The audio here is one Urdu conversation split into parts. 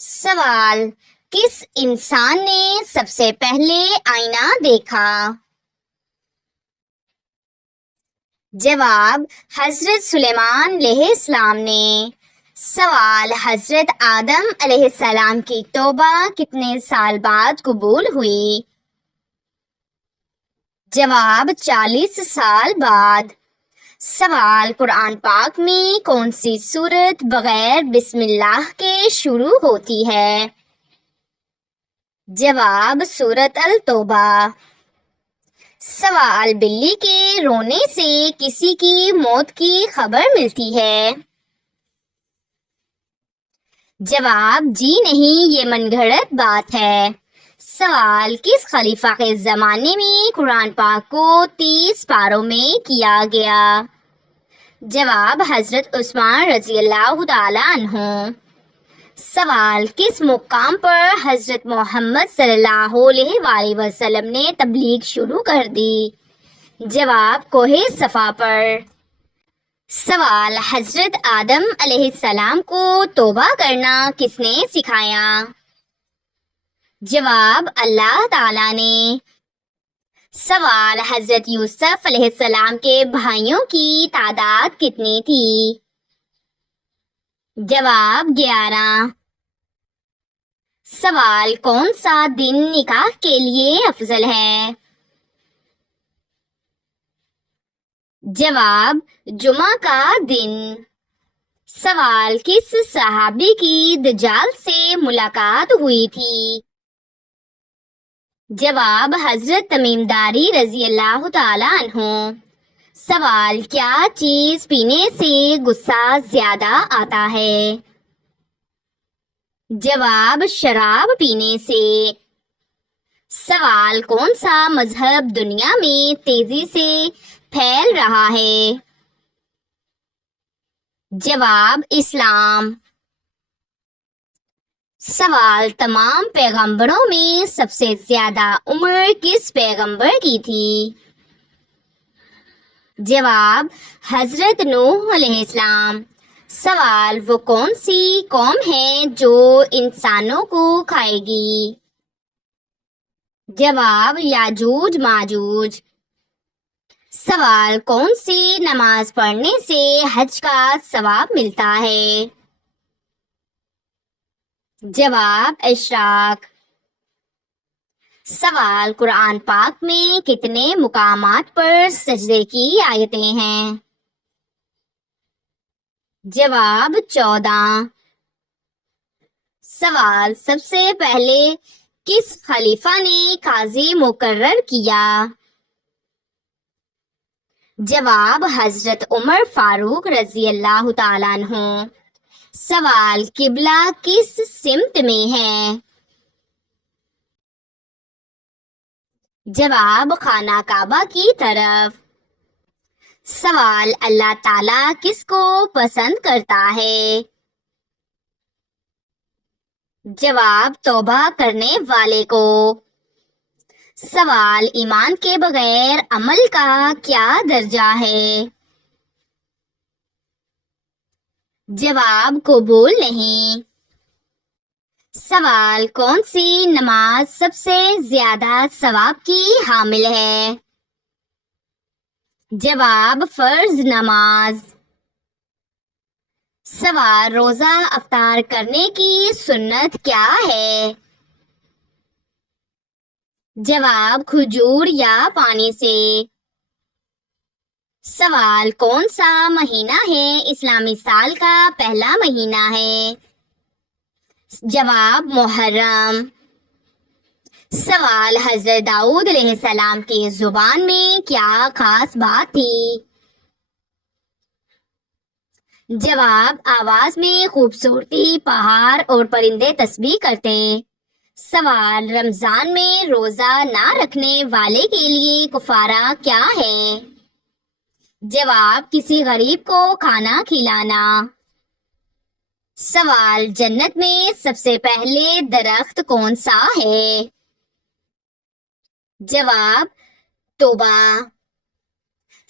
سوال: کس انسان نے سب سے پہلے آئینہ دیکھا؟ جواب: حضرت سلیمان علیہ السلام نے۔ سوال: حضرت آدم علیہ السلام کی توبہ کتنے سال بعد قبول ہوئی؟ جواب: 40 سال بعد۔ سوال: قرآن پاک میں کون سی سورت بغیر بسم اللہ کے شروع ہوتی ہے؟ جواب: سورت التوبہ۔ سوال: بلی کے رونے سے کسی کی موت کی خبر ملتی ہے؟ جواب: جی نہیں، یہ من گھڑت بات ہے۔ سوال: کس خلیفہ کے زمانے میں قرآن پاک کو 30 پاروں میں کیا گیا؟ جواب: حضرت عثمان رضی اللہ تعالی عنہ۔ سوال: کس مقام پر حضرت محمد صلی اللہ علیہ وآلہ وسلم نے تبلیغ شروع کر دی؟ جواب: کوہ صفا پر۔ سوال: حضرت آدم علیہ السلام کو توبہ کرنا کس نے سکھایا؟ جواب: اللہ تعالی نے۔ سوال: حضرت یوسف علیہ السلام کے بھائیوں کی تعداد کتنی تھی؟ جواب: 11۔ سوال: کون سا دن نکاح کے لیے افضل ہے؟ جواب: جمعہ کا دن۔ سوال: کس صحابی کی دجال سے ملاقات ہوئی تھی؟ جواب: حضرت تمیم داری رضی اللہ تعالی عنہ۔ سوال: کیا چیز پینے سے غصہ زیادہ آتا ہے؟ جواب: شراب پینے سے۔ سوال: کون سا مذہب دنیا میں تیزی سے پھیل رہا ہے؟ جواب: اسلام۔ سوال: تمام پیغمبروں میں سب سے زیادہ عمر کس پیغمبر کی تھی؟ جواب: حضرت نوح علیہ السلام۔ سوال: وہ کون سی قوم ہے جو انسانوں کو کھائے گی؟ جواب: یاجوج ماجوج۔ سوال: کون سی نماز پڑھنے سے حج کا ثواب ملتا ہے؟ جواب: اشراق۔ سوال: قرآن پاک میں کتنے مقامات پر سجدے کی آیتیں ہیں؟ جواب: 14۔ سوال: سب سے پہلے کس خلیفہ نے قاضی مقرر کیا؟ جواب: حضرت عمر فاروق رضی اللہ تعالیٰ عنہ۔ سوال: قبلہ کس سمت میں ہے؟ جواب: خانہ کعبہ کی طرف۔ سوال: اللہ تعالیٰ کس کو پسند کرتا ہے؟ جواب: توبہ کرنے والے کو۔ سوال: ایمان کے بغیر عمل کا کیا درجہ ہے؟ جواب: قبول نہیں۔ سوال: کون سی نماز سب سے زیادہ ثواب کی حامل ہے؟ جواب: فرض نماز۔ سوال: روزہ افطار کرنے کی سنت کیا ہے؟ جواب: کھجور یا پانی سے۔ سوال: کون سا مہینہ ہے اسلامی سال کا پہلا مہینہ ہے؟ جواب: محرم۔ سوال: حضرت داؤد علیہ السلام کی زبان میں کیا خاص بات تھی؟ جواب: آواز میں خوبصورتی، پہاڑ اور پرندے تسبیح کرتے۔ سوال: رمضان میں روزہ نہ رکھنے والے کے لیے کفارہ کیا ہے؟ جواب: کسی غریب کو کھانا کھلانا۔ سوال: جنت میں سب سے پہلے درخت کون سا ہے؟ جواب: توبہ۔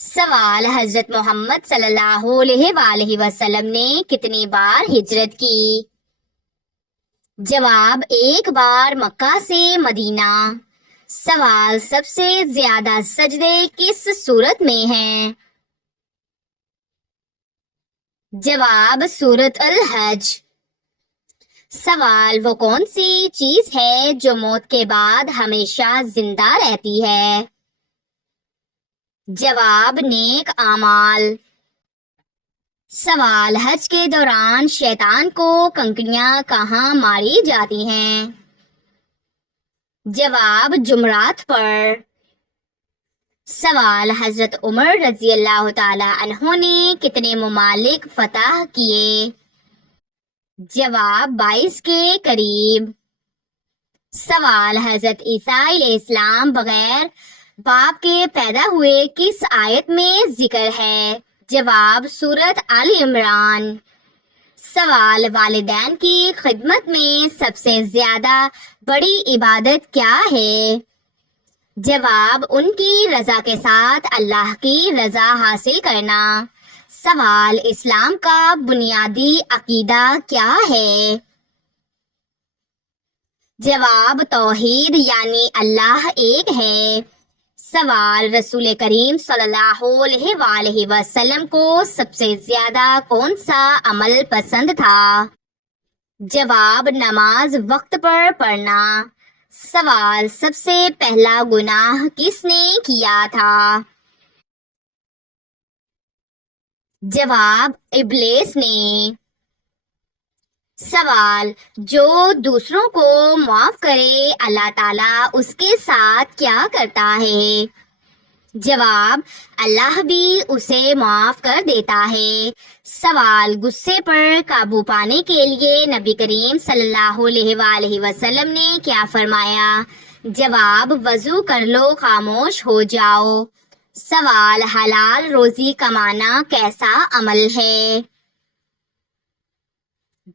سوال: حضرت محمد صلی اللہ علیہ وآلہ وسلم نے کتنی بار ہجرت کی؟ جواب ایک بار مکہ سے مدینہ. سوال سب سے زیادہ سجدے کس سورت میں ہیں؟ جواب سورت الحج. سوال وہ کون سی چیز ہے جو موت کے بعد ہمیشہ زندہ رہتی ہے؟ جواب نیک اعمال. سوال حج کے دوران شیطان کو کنکریاں کہاں ماری جاتی ہیں؟ جواب جمرات پر. سوال حضرت عمر رضی اللہ تعالی عنہ نے کتنے ممالک فتح کیے؟ جواب 22 کے قریب. سوال حضرت عیسیٰ علیہ السلام بغیر باپ کے پیدا ہوئے کس آیت میں ذکر ہے؟ جواب سورت آل عمران. سوال والدین کی خدمت میں سب سے زیادہ بڑی عبادت کیا ہے؟ جواب ان کی رضا کے ساتھ اللہ کی رضا حاصل کرنا. سوال اسلام کا بنیادی عقیدہ کیا ہے؟ جواب توحید یعنی اللہ ایک ہے. سوال رسول کریم صلی اللہ علیہ وآلہ وسلم کو سب سے زیادہ کون سا عمل پسند تھا؟ جواب نماز وقت پر پڑھنا. سوال سب سے پہلا گناہ کس نے کیا تھا؟ جواب ابلیس نے. سوال جو دوسروں کو معاف کرے اللہ تعالیٰ اس کے ساتھ کیا کرتا ہے؟ جواب اللہ بھی اسے معاف کر دیتا ہے. سوال غصے پر قابو پانے کے لیے نبی کریم صلی اللہ علیہ وآلہ وسلم نے کیا فرمایا؟ جواب وضو کر لو، خاموش ہو جاؤ. سوال حلال روزی کمانا کیسا عمل ہے؟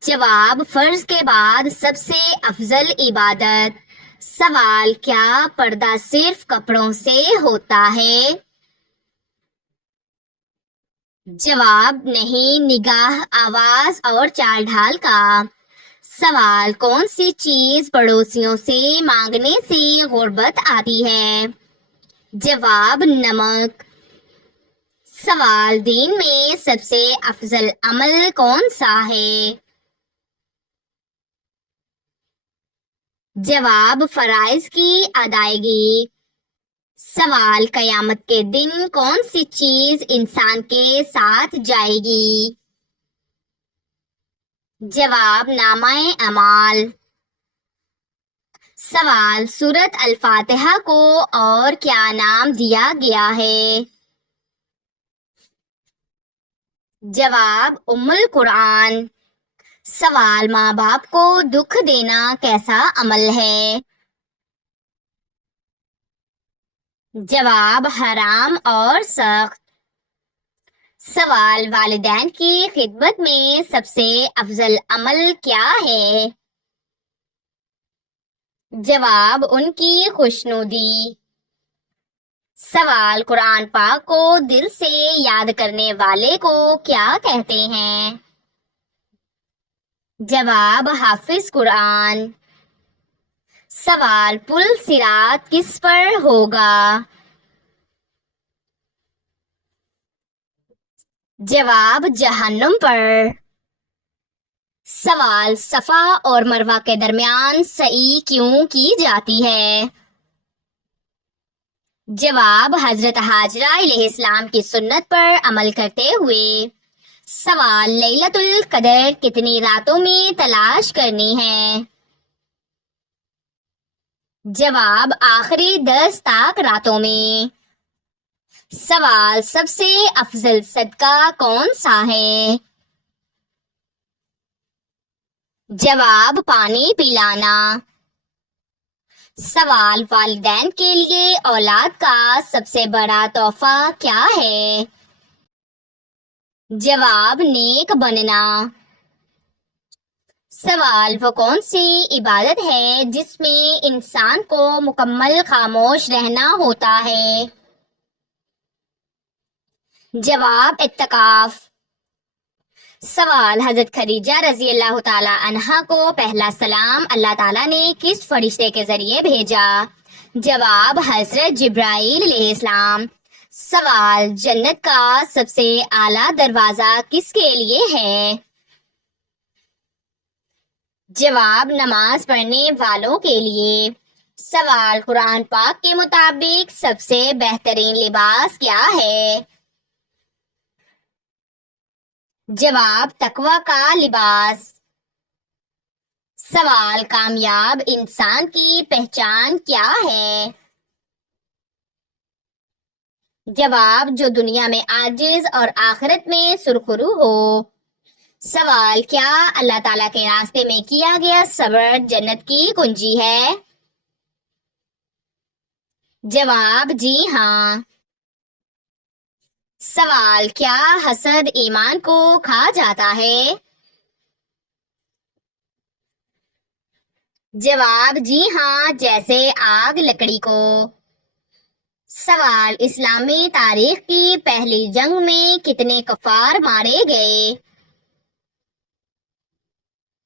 جواب فرض کے بعد سب سے افضل عبادت. سوال کیا پردہ صرف کپڑوں سے ہوتا ہے؟ جواب نہیں، نگاہ، آواز اور چال ڈھال کا. سوال کون سی چیز پڑوسیوں سے مانگنے سے غربت آتی ہے؟ جواب نمک. سوال دین میں سب سے افضل عمل کون سا ہے؟ جواب فرائض کی ادائیگی. سوال قیامت کے دن کون سی چیز انسان کے ساتھ جائے گی؟ جواب نامہ اعمال. سوال سورت الفاتحہ کو اور کیا نام دیا گیا ہے؟ جواب ام القرآن. سوال ماں باپ کو دکھ دینا کیسا عمل ہے؟ جواب حرام اور سخت. سوال والدین کی خدمت میں سب سے افضل عمل کیا ہے؟ جواب ان کی خوشنودی. سوال قرآن پاک کو دل سے یاد کرنے والے کو کیا کہتے ہیں؟ جواب حافظ قرآن. سوال پل صراط کس پر ہوگا؟ جواب جہنم پر. سوال صفا اور مروہ کے درمیان سعی کیوں کی جاتی ہے؟ جواب حضرت حاجرہ علیہ السلام کی سنت پر عمل کرتے ہوئے. سوال لیلۃ القدر کتنی راتوں میں تلاش کرنی ہے؟ جواب آخری 10 طاق راتوں میں. سوال سب سے افضل صدقہ کون سا ہے؟ جواب پانی پلانا. سوال والدین کے لیے اولاد کا سب سے بڑا تحفہ کیا ہے؟ جواب نیک بننا. سوال وہ کون سی عبادت ہے جس میں انسان کو مکمل خاموش رہنا ہوتا ہے؟ جواب اعتکاف. سوال، حضرت خدیجہ رضی اللہ تعالی عنہا کو پہلا سلام اللہ تعالیٰ نے کس فرشتے کے ذریعے بھیجا؟ جواب، حضرت جبرائیل علیہ السلام۔ سوال، جنت کا سب سے اعلیٰ دروازہ کس کے لیے ہے؟ جواب، نماز پڑھنے والوں کے لیے۔ سوال، قرآن پاک کے مطابق سب سے بہترین لباس کیا ہے؟ جواب، تقوی کا لباس۔ سوال، کامیاب انسان کی پہچان کیا ہے؟ جواب، جو دنیا میں عاجز اور آخرت میں سرخرو ہو۔ سوال، کیا اللہ تعالیٰ کے راستے میں کیا گیا صبر جنت کی کنجی ہے؟ جواب، جی ہاں۔ سوال، کیا حسد ایمان کو کھا جاتا ہے؟ جواب، جی ہاں، جیسے آگ لکڑی کو۔ سوال، اسلامی تاریخ کی پہلی جنگ میں کتنے کفار مارے گئے؟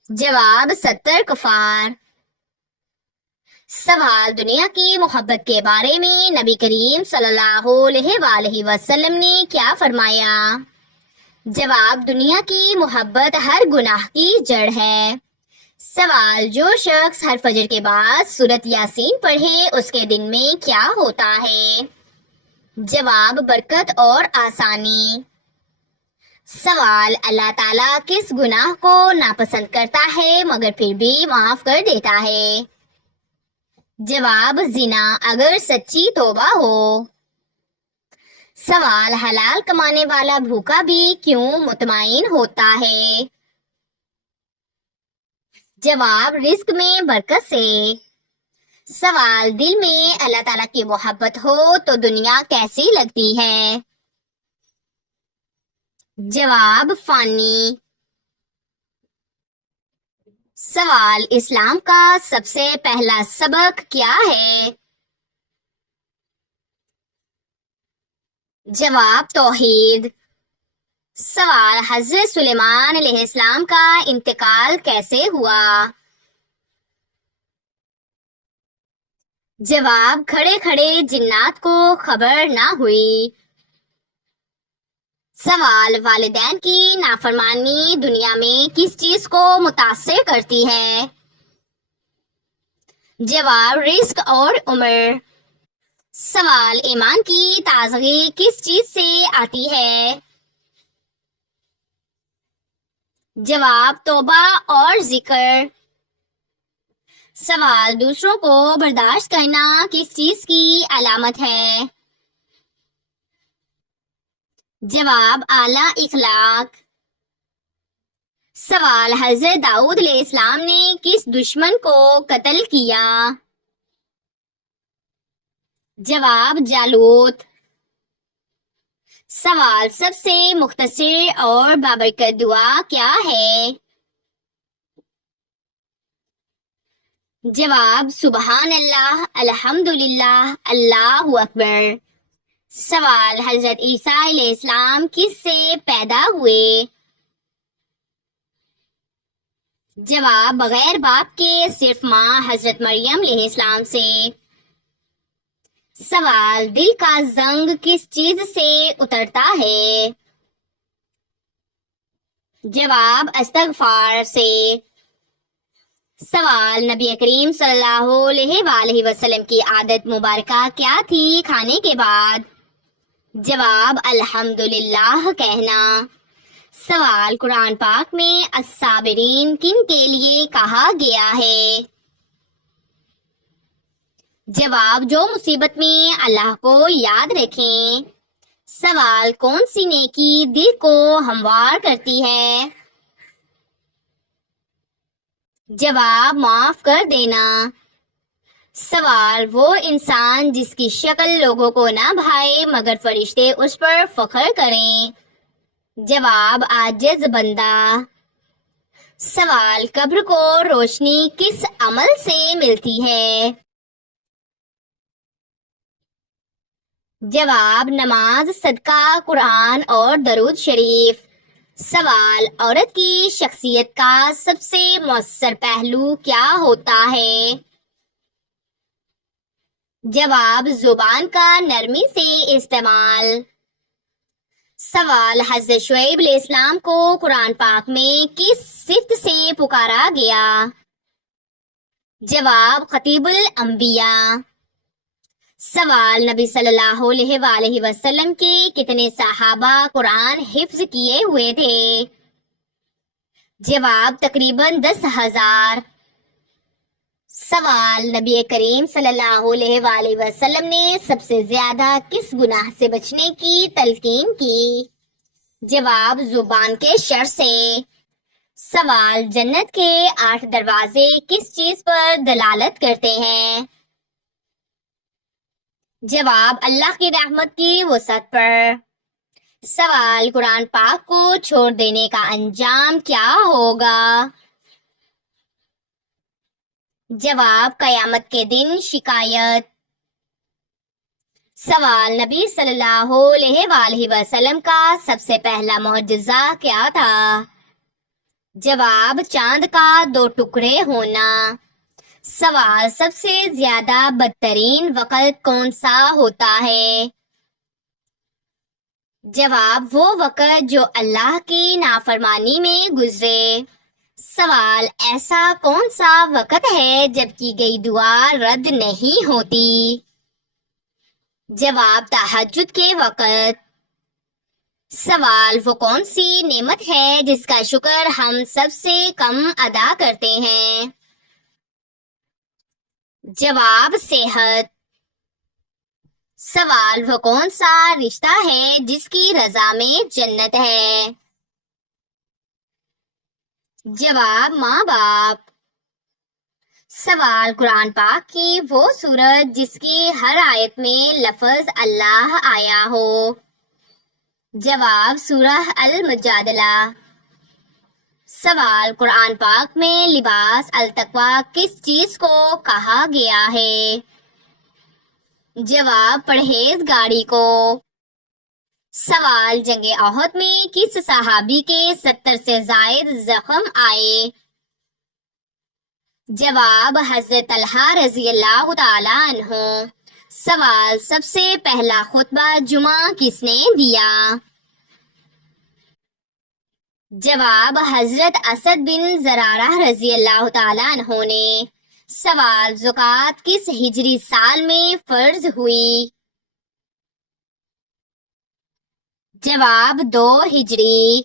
جواب، 70 کفار۔ سوال، دنیا کی محبت کے بارے میں نبی کریم صلی اللہ علیہ وآلہ وسلم نے کیا فرمایا؟ جواب، دنیا کی محبت ہر گناہ کی جڑ ہے۔ سوال، جو شخص ہر فجر کے بعد سورۃ یاسین پڑھے اس کے دن میں کیا ہوتا ہے؟ جواب، برکت اور آسانی۔ سوال، اللہ تعالیٰ کس گناہ کو ناپسند کرتا ہے مگر پھر بھی معاف کر دیتا ہے؟ جواب، زنا اگر سچی توبہ ہو۔ سوال، حلال کمانے والا بھوکا بھی کیوں مطمئن ہوتا ہے؟ جواب، رزق میں برکت سے۔ سوال، دل میں اللہ تعالیٰ کی محبت ہو تو دنیا کیسی لگتی ہے؟ جواب، فانی۔ سوال، اسلام کا سب سے پہلا سبق کیا ہے؟ جواب، توحید۔ سوال، حضرت سلیمان علیہ السلام کا انتقال کیسے ہوا؟ جواب، کھڑے کھڑے جنات کو خبر نہ ہوئی۔ سوال، والدین کی نافرمانی دنیا میں کس چیز کو متاثر کرتی ہے؟ جواب، رزق اور عمر۔ سوال، ایمان کی تازگی کس چیز سے آتی ہے؟ جواب، توبہ اور ذکر۔ سوال، دوسروں کو برداشت کرنا کس چیز کی علامت ہے؟ جواب، اعلیٰ اخلاق۔ سوال، حضرت داؤد علیہ السلام نے کس دشمن کو قتل کیا؟ جواب، جالوت۔ سوال، سب سے مختصر اور بابرکت دعا کیا ہے؟ جواب، سبحان اللہ، الحمدللہ، اللہ اکبر۔ سوال، حضرت عیسیٰ علیہ السلام کس سے پیدا ہوئے؟ جواب، بغیر باپ کے صرف ماں حضرت مریم علیہ السلام سے۔ سوال، دل کا زنگ کس چیز سے اترتا ہے؟ جواب، استغفار سے۔ سوال، نبی کریم صلی اللہ علیہ وآلہ وسلم کی عادت مبارکہ کیا تھی کھانے کے بعد؟ جواب، الحمدللہ کہنا۔ سوال، قرآن پاک میں الصابرین کن کے لیے کہا گیا ہے؟ جواب، جو مصیبت میں اللہ کو یاد رکھیں۔ سوال، کون سی نیکی دل کو ہموار کرتی ہے؟ جواب، معاف کر دینا۔ سوال، وہ انسان جس کی شکل لوگوں کو نہ بھائے مگر فرشتے اس پر فخر کریں۔ جواب، عاجز بندہ۔ سوال، قبر کو روشنی کس عمل سے ملتی ہے؟ جواب، نماز، صدقہ، قرآن اور درود شریف۔ سوال: عورت کی شخصیت کا سب سے مؤثر پہلو کیا ہوتا ہے؟ جواب: زبان کا نرمی سے استعمال۔ سوال: حضرت شعیب علیہ السلام کو قرآن پاک میں کس صفت سے پکارا گیا؟ جواب: خطیب الانبیاء۔ سوال: نبی صلی اللہ علیہ وآلہ وسلم کے کتنے صحابہ قرآن حفظ کیے ہوئے تھے؟ جواب: تقریباً 10,000۔ سوال: نبی کریم صلی اللہ علیہ وآلہ وسلم نے سب سے زیادہ کس گناہ سے بچنے کی تلقین کی؟ جواب: زبان کے شر سے۔ سوال: جنت کے 8 دروازے کس چیز پر دلالت کرتے ہیں؟ جواب: اللہ کی رحمت کی وسعت پر۔ سوال: قرآن پاک کو چھوڑ دینے کا انجام کیا ہوگا؟ جواب: قیامت کے دن شکایت۔ سوال: نبی صلی اللہ علیہ وآلہ وسلم کا سب سے پہلا معجزہ کیا تھا؟ جواب: چاند کا 2 ٹکڑے ہونا۔ سوال: سب سے زیادہ بدترین وقت کون سا ہوتا ہے؟ جواب: وہ وقت جو اللہ کی نافرمانی میں گزرے۔ سوال: ایسا کون سا وقت ہے جب کی گئی دعا رد نہیں ہوتی؟ جواب: تہجد کے وقت۔ سوال: وہ کون سی نعمت ہے جس کا شکر ہم سب سے کم ادا کرتے ہیں؟ جواب: صحت۔ سوال: وہ کون سا رشتہ ہے جس کی رضا میں جنت ہے؟ جواب: ماں باپ۔ سوال: قرآن پاک کی وہ سورت جس کی ہر آیت میں لفظ اللہ آیا ہو؟ جواب: سورہ المجادلہ۔ سوال: قرآن پاک میں لباس التقویٰ کس چیز کو کہا گیا ہے؟ جواب: پرہیزگاری کو۔ سوال: جنگ احد میں کس صحابی کے 70 سے زائد زخم آئے؟ جواب: حضرت طلحہ رضی اللہ تعالی عنہ۔ سوال: سب سے پہلا خطبہ جمعہ کس نے دیا؟ جواب: حضرت اسد بن زرارہ رضی اللہ تعالی عنہ نے۔ سوال: زکوٰۃ کس ہجری سال میں فرض ہوئی؟ جواب: 2 ہجری۔